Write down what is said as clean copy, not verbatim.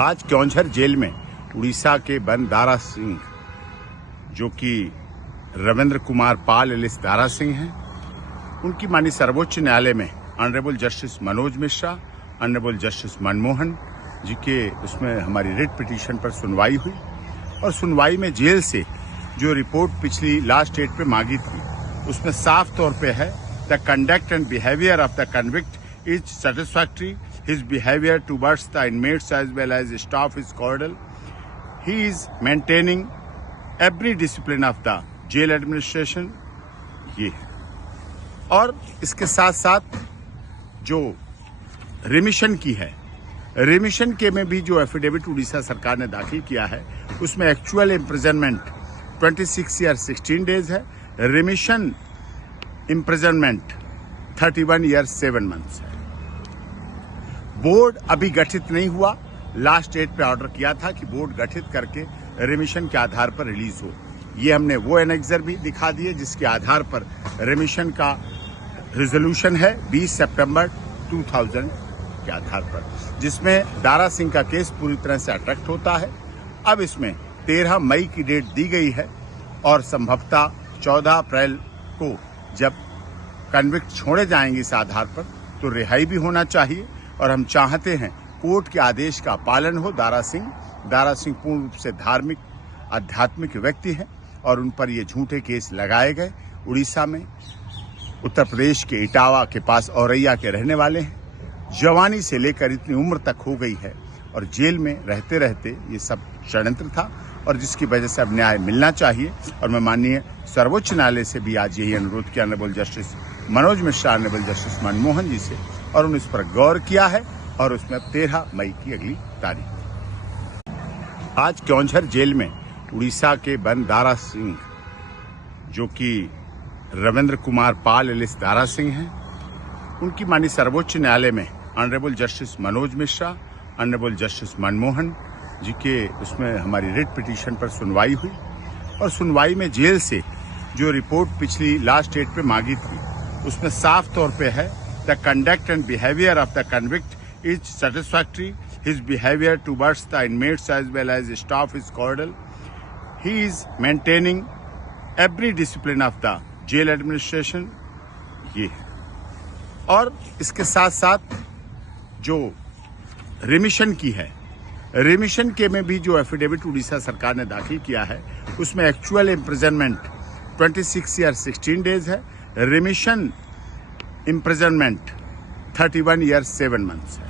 आज क्योंझर जेल में उड़ीसा के बन दारा सिंह, जो कि रविंद्र कुमार पाल एलिस दारा सिंह हैं, उनकी माननीय सर्वोच्च न्यायालय में honourable justice Manoj Mishra, honourable justice Manmohan ji के उसमें हमारी रिट पिटीशन पर सुनवाई हुई। और सुनवाई में जेल से जो रिपोर्ट पिछली लास्ट डेट पे मांगी थी, उसमें साफ तौर पे है the conduct and behaviour of the convict is satisfactory, his behavior towards the inmates as well as staff is cordial. He is maintaining every discipline of the jail administration. ये और इसके साथ साथ जो रिमिशन की है, रिमिशन के में भी जो एफिडेविट उड़ीसा सरकार ने दाखिल किया है, उसमें एक्चुअल इम्प्रिजनमेंट 26 ईयर 16 डेज है, रिमिशन इम्प्रिजनमेंट 31 ईयर 7 मंथ्स है। बोर्ड अभी गठित नहीं हुआ, लास्ट डेट पे ऑर्डर किया था कि बोर्ड गठित करके रिमिशन के आधार पर रिलीज हो। ये हमने वो एनेक्सर भी दिखा दिए जिसके आधार पर रिमिशन का रिजोल्यूशन है 20 सितंबर 2000 के आधार पर, जिसमें दारा सिंह का केस पूरी तरह से अट्रैक्ट होता है। अब इसमें 13 मई की डेट दी गई है और संभवतः 14 अप्रैल को जब कन्विक्ट छोड़े जाएंगे इस आधार पर, तो रिहाई भी होना चाहिए। और हम चाहते हैं कोर्ट के आदेश का पालन हो। दारा सिंह पूर्ण रूप से धार्मिक आध्यात्मिक व्यक्ति हैं और उन पर ये झूठे केस लगाए गए। उड़ीसा में उत्तर प्रदेश के इटावा के पास औरैया के रहने वाले हैं। जवानी से लेकर इतनी उम्र तक हो गई है और जेल में रहते रहते ये सब षड्यंत्र था, और जिसकी वजह से अब न्याय मिलना चाहिए। और मैं माननीय सर्वोच्च न्यायालय से भी आज यही अनुरोध किया, honourable justice Manoj Mishra, honourable justice Manmohan ji से, और उन्होंने इस पर गौर किया है और उसमें 13 मई की अगली तारीख। आज क्योंझर जेल में उड़ीसा के बन दारा सिंह, जो कि रविंद्र कुमार पाल एलिस दारा सिंह हैं, उनकी माननीय सर्वोच्च न्यायालय में honourable justice Manoj Mishra, honourable justice Manmohan ji के उसमें हमारी रिट पिटीशन पर सुनवाई हुई। और सुनवाई में जेल से जो रिपोर्ट पिछली लास्ट डेट पे मांगी थी, उसमें साफ तौर पे है the conduct and behaviour of the convict is satisfactory, his behavior towards the inmates as well as staff is cordial. He is maintaining every discipline of the jail administration. ये और इसके साथ साथ जो रिमिशन की है, रिमिशन के में भी जो एफिडेविट उड़ीसा सरकार ने दाखिल किया है, उसमें एक्चुअल इम्प्रिजनमेंट 26 ईयर 16 डेज है, रिमिशन इम्प्रिजनमेंट 31 ईयर 7 मंथ्स है।